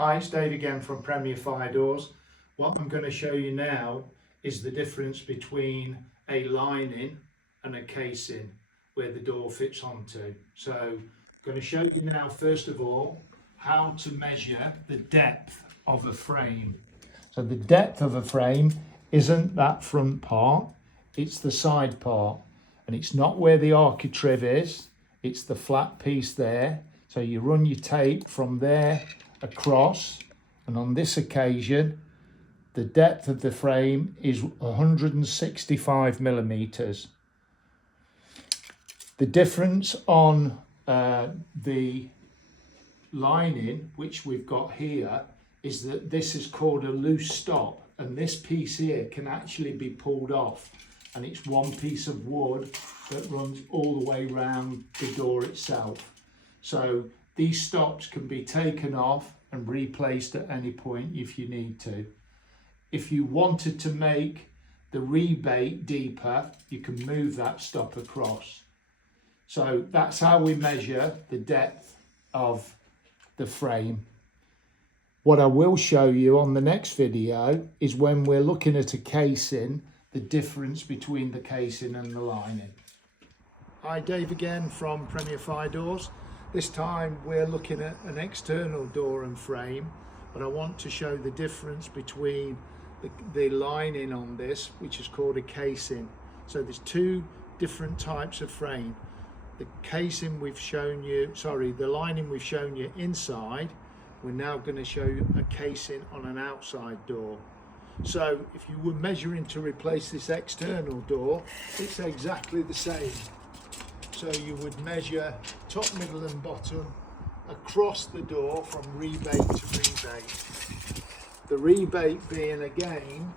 Hi, it's Dave again from Premier Fire Doors. What I'm going to show you now is the difference between a lining and a casing where the door fits onto. So I'm going to show you now first of all how to measure the depth of a frame. So the depth of a frame isn't that front part, it's the side part, and it's not where the architrave is, it's the flat piece there. So you run your tape from there across, and on this occasion the depth of the frame is 165 millimeters. The difference on the lining which we've got here is that this is called a loose stop, and this piece here can actually be pulled off, and it's one piece of wood that runs all the way around the door itself. So these stops can be taken off and replaced at any point if you need to. If you wanted to make the rebate deeper, you can move that stop across. So that's how we measure the depth of the frame. What I will show you on the next video is when we're looking at a casing, the difference between the casing and the lining. Hi, Dave again from Premier Fire Doors. This time we're looking at an external door and frame, but I want to show the difference between the lining on this, which is called a casing. So there's two different types of frame. The casing we've shown you, the lining we've shown you inside. We're now going to show you a casing on an outside door. So if you were measuring to replace this external door, it's exactly the same. So you would measure top, middle and bottom across the door from rebate to rebate. The rebate being again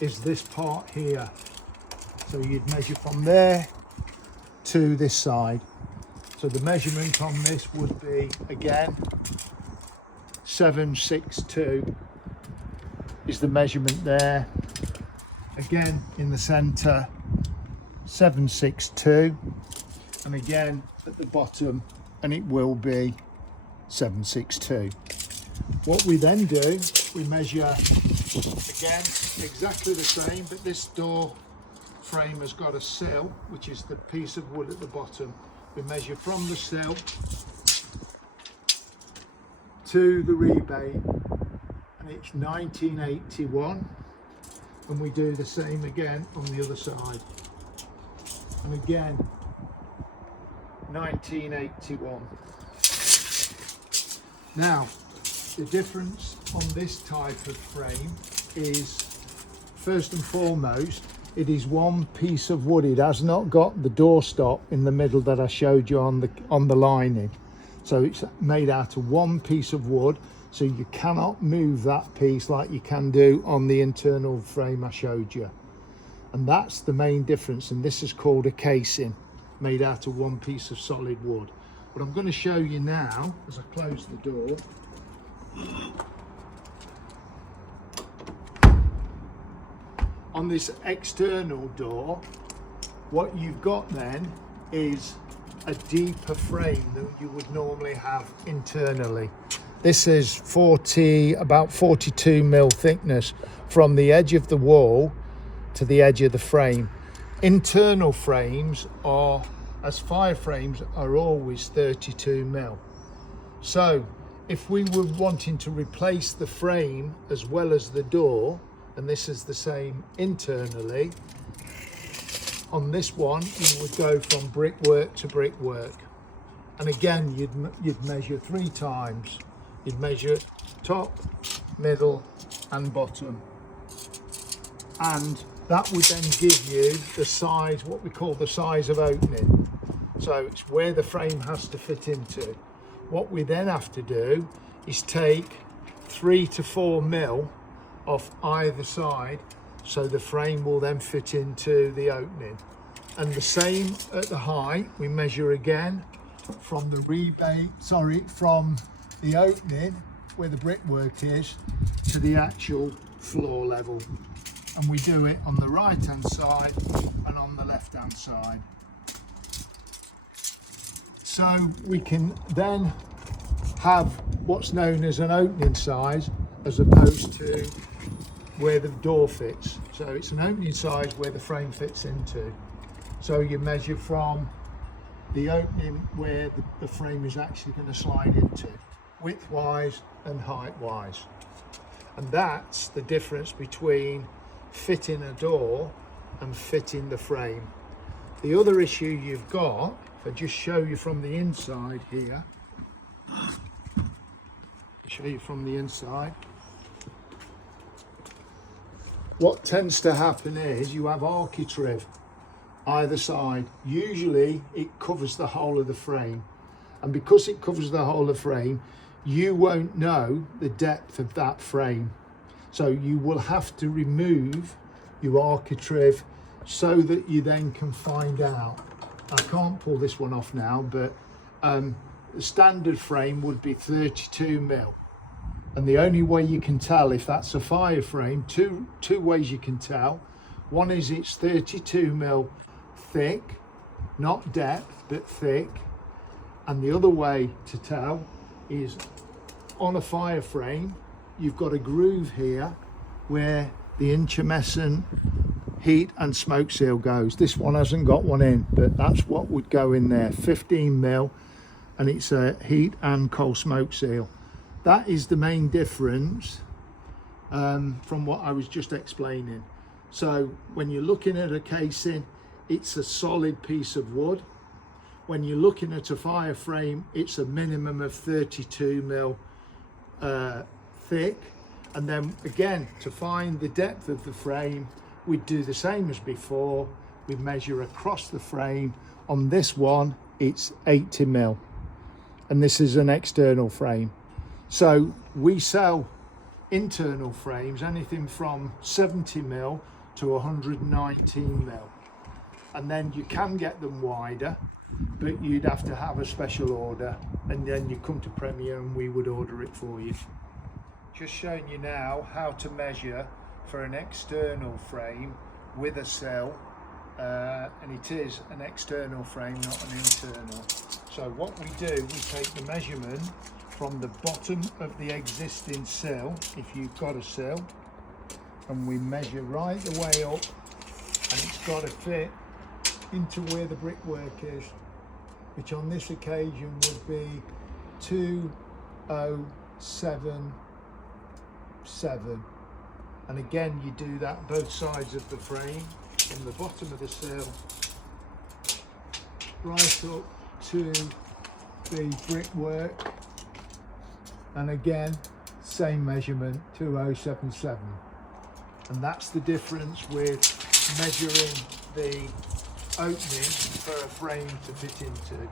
is this part here. So you'd measure from there to this side. So the measurement on this would be again 762 is the measurement there. Again in the center 762, and again at the bottom, and it will be 762. What we then do, we measure again exactly the same, but this door frame has got a sill, which is the piece of wood at the bottom. We measure from the sill to the rebate, and it's 1981. And we do the same again on the other side, and again 1981. Now the difference on this type of frame is, first and foremost, it is one piece of wood. It has not got the doorstop in the middle that I showed you on the lining. So it's made out of one piece of wood, so you cannot move that piece like you can do on the internal frame I showed you. And that's the main difference, and this is called a casing, made out of one piece of solid wood. What I'm going to show you now, as I close the door, on this external door, what you've got then is a deeper frame than you would normally have internally. This is about 42 mil thickness from the edge of the wall to the edge of the frame. Internal frames as fire frames are always 32 mil. So if we were wanting to replace the frame as well as the door, and this is the same internally, on this one you would go from brickwork to brickwork, and again you'd measure 3 times. You'd measure top, middle and bottom, and that would then give you the size, what we call the size of opening. So it's where the frame has to fit into. What we then have to do is take 3 to 4 mil off either side, so the frame will then fit into the opening. And the same at the height, we measure again from the from the opening where the brickwork is to the actual floor level, and we do it on the right hand side and on the left hand side. So we can then have what's known as an opening size as opposed to where the door fits. So it's an opening size where the frame fits into. So you measure from the opening where the frame is actually going to slide into, width-wise and height-wise. And that's the difference between fitting a door and fitting the frame. The other issue you've got, if I just show you from the inside here, what tends to happen is you have architrave either side. Usually it covers the whole of the frame, and because it covers the whole of the frame, you won't know the depth of that frame. So you will have to remove your architrave so that you then can find out. I can't pull this one off now, but the standard frame would be 32 mil. And the only way you can tell if that's a fire frame, two ways you can tell. One is it's 32 mil thick, not depth, but thick. And the other way to tell is on a fire frame, you've got a groove here where the incandescent heat and smoke seal goes. This one hasn't got one in, but that's what would go in there, 15 mil, and it's a heat and cold smoke seal. That is the main difference from what I was just explaining. So when you're looking at a casing, it's a solid piece of wood. When you're looking at a fire frame, it's a minimum of 32 mil thick. And then again, to find the depth of the frame, we'd do the same as before. We'd measure across the frame. On this one, it's 80 mil. And this is an external frame. So we sell internal frames, anything from 70 mil to 119 mil. And then you can get them wider, but you'd have to have a special order, and then you come to Premier and we would order it for you. Just showing you now how to measure for an external frame with a sill, and it is an external frame, not an internal. So what we do, we take the measurement from the bottom of the existing sill, if you've got a sill, and we measure right the way up, and it's got to fit into where the brickwork is, which on this occasion would be 2077. And again, you do that both sides of the frame, from the bottom of the sill right up to the brickwork, and again same measurement, 2077. And that's the difference with measuring the opening for a frame to fit into.